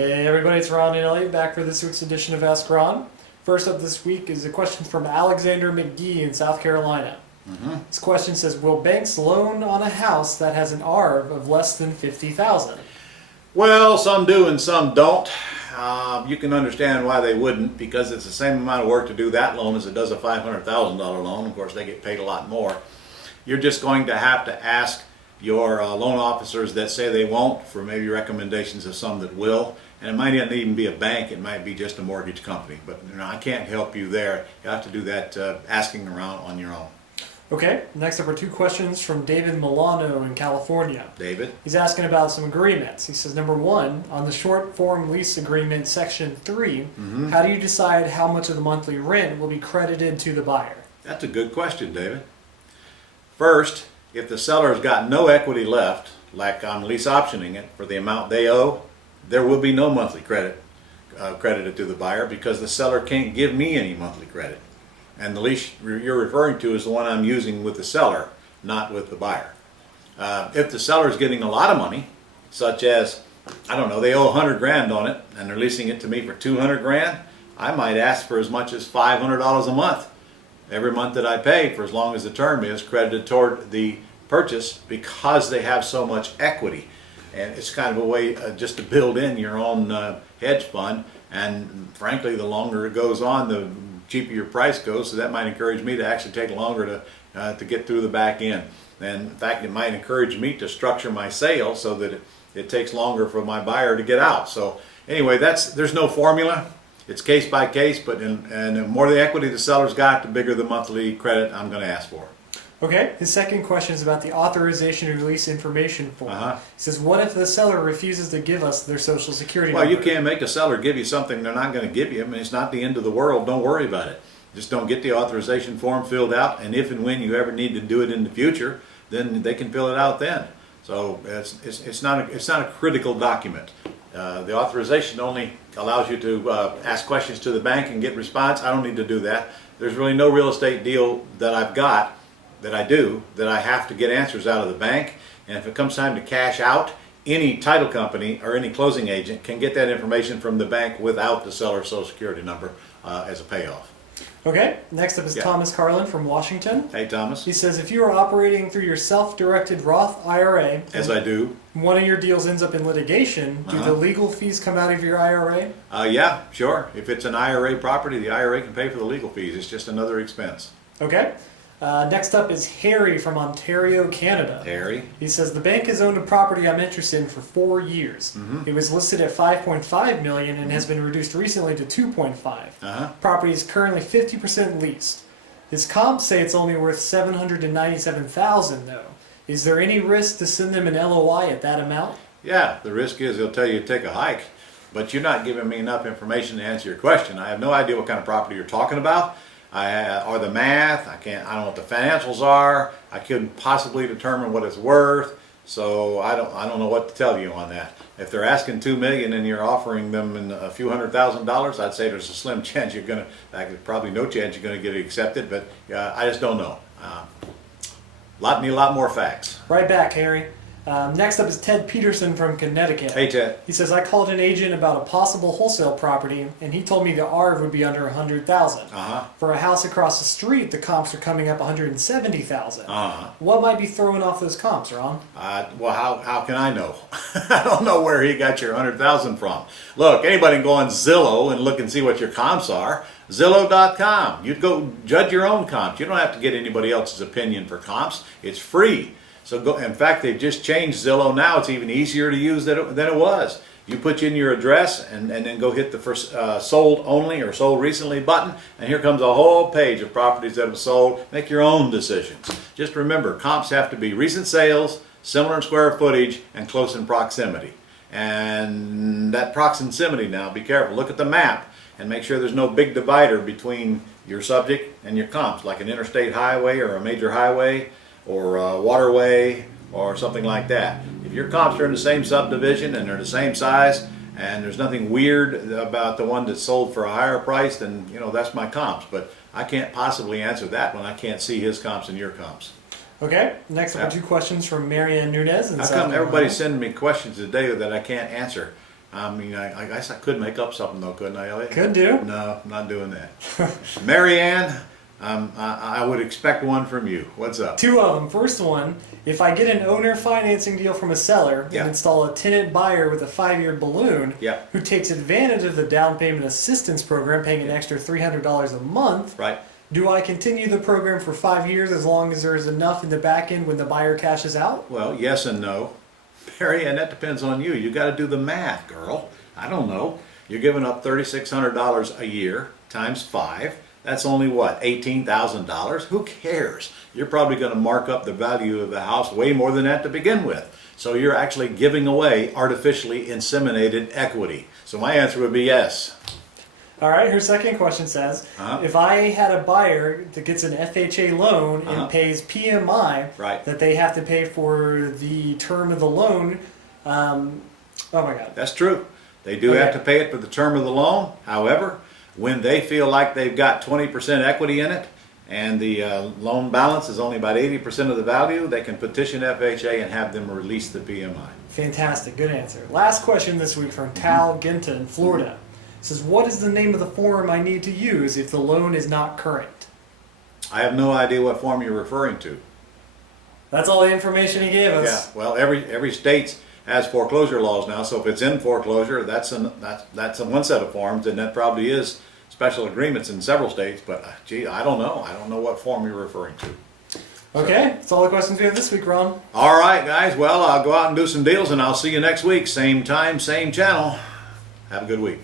Hey everybody, it's Ron and Elliot back for this week's edition of Ask Ron. First up this week is a question from Alexander McGee in South Carolina. This question says, will banks loan on a house that has an ARV of less than $50,000? Well, some do and some don't. You can understand why they wouldn't, because it's the same amount of work to do that loan as it does a $500,000 loan. Of course, they get paid a lot more. You're just going to have to ask your loan officers that say they won't for maybe recommendations of some that will. And it might not even be a bank, it might be just a mortgage company. But I can't help you there. You have to do that asking around on your own. Okay, next up are two questions from David Milano in California. David? He's asking about some agreements. He says, number one, on the short form lease agreement section 3, how do you decide how much of the monthly rent will be credited to the buyer? That's a good question, David. First, if the seller's got no equity left, like I'm lease optioning it for the amount they owe, there will be no monthly credit credited to the buyer because the seller can't give me any monthly credit. And the lease you're referring to is the one I'm using with the seller, not with the buyer. If the seller's getting a lot of money, such as, I don't know, they owe 100 grand on it and they're leasing it to me for 200 grand, I might ask for as much as $500 a month. Every month that I pay, for as long as the term is, credited toward the purchase because they have so much equity. And it's kind of a way just to build in your own hedge fund. And frankly, the longer it goes on, the cheaper your price goes. So that might encourage me to actually take longer to get through the back end. And in fact, it might encourage me to structure my sale so that it takes longer for my buyer to get out. So anyway, there's no formula. It's case by case, but and the more the equity the seller's got, the bigger the monthly credit I'm going to ask for. Okay, his second question is about the authorization to release information form. He says, what if the seller refuses to give us their social security number? Well, you can't make a seller give you something they're not going to give you. I mean, it's not the end of the world. Don't worry about it. Just don't get the authorization form filled out, and if and when you ever need to do it in the future, then they can fill it out then. So it's not a critical document. The authorization only allows you to ask questions to the bank and get response. I don't need to do that. There's really no real estate deal that I've got that I have to get answers out of the bank. And if it comes time to cash out, any title company or any closing agent can get that information from the bank without the seller's social security number as a payoff. Okay, next up is Thomas Carlin from Washington. Hey, Thomas. He says, if you are operating through your self-directed Roth IRA, as I do, one of your deals ends up in litigation, do the legal fees come out of your IRA? Yeah, sure. If it's an IRA property, the IRA can pay for the legal fees. It's just another expense. Okay. Next up is Harry from Ontario, Canada. Harry? He says, the bank has owned a property I'm interested in for 4 years. It was listed at $5.5 million and has been reduced recently to $2.5. Property is currently 50% leased. His comps say it's only worth $797,000 though. Is there any risk to send them an LOI at that amount? Yeah, the risk is he'll tell you to take a hike, but you're not giving me enough information to answer your question. I have no idea what kind of property you're talking about. Or the math, I don't know what the financials are. I couldn't possibly determine what it's worth, so I don't know what to tell you on that. If they're asking $2 million and you're offering them a few $100,000, I'd say there's a slim chance probably no chance you're going to get it accepted. But I just don't know. Need a lot more facts. Right back, Harry. Next up is Ted Peterson from Connecticut. Hey, Ted. He says, I called an agent about a possible wholesale property, and he told me the ARV would be under $100,000. For a house across the street, the comps are coming up $170,000. What might be throwing off those comps, Ron? Well, how can I know? I don't know where he got your $100,000 from. Look, anybody can go on Zillow and look and see what your comps are. Zillow.com. You'd go judge your own comps. You don't have to get anybody else's opinion for comps. It's free. So go, in fact, they've just changed Zillow now. It's even easier to use than it was. You put in your address and then go hit the first sold only or sold recently button, and here comes a whole page of properties that have sold. Make your own decisions. Just remember, comps have to be recent sales, similar in square footage, and close in proximity. And that proximity now, be careful. Look at the map and make sure there's no big divider between your subject and your comps, like an interstate highway or a major highway, or a waterway, or something like that. If your comps are in the same subdivision and they're the same size, and there's nothing weird about the one that's sold for a higher price, then that's my comps. But I can't possibly answer that when I can't see his comps and your comps. Okay, next up are two questions from Marianne Nunez. How come everybody's sending me questions today that I can't answer? I mean, I guess I could make up something though, couldn't I, Elliot? Could do. No, I'm not doing that. Mary Ann, I would expect one from you. What's up? Two of them. First one, if I get an owner financing deal from a seller Yeah. and install a tenant buyer with a 5-year balloon Yeah. who takes advantage of the down payment assistance program, paying an extra $300 a month, Right. do I continue the program for 5 years as long as there is enough in the back end when the buyer cashes out? Well, yes and no. Mary Ann, that depends on you. You got to do the math, girl. I don't know. You're giving up $3,600 a year times 5. That's only what, $18,000? Who cares? You're probably going to mark up the value of the house way more than that to begin with. So you're actually giving away artificially inseminated equity. So my answer would be yes. All right, her second question says, if I had a buyer that gets an FHA loan and pays PMI Right. that they have to pay for the term of the loan, oh my God. That's true. They do have to pay it for the term of the loan. However, when they feel like they've got 20% equity in it and the loan balance is only about 80% of the value, they can petition FHA and have them release the PMI. Fantastic, good answer. Last question this week from Tal Ginta in Florida. It says, what is the name of the form I need to use if the loan is not current? I have no idea what form you're referring to. That's all the information he gave us. Yeah, well, every state has foreclosure laws now, so if it's in foreclosure, that's one set of forms, and that probably is special agreements in several states, but gee, I don't know. I don't know what form you're referring to. Okay, that's all the questions we have this week, Ron. All right, guys, well, I'll go out and do some deals, and I'll see you next week. Same time, same channel. Have a good week.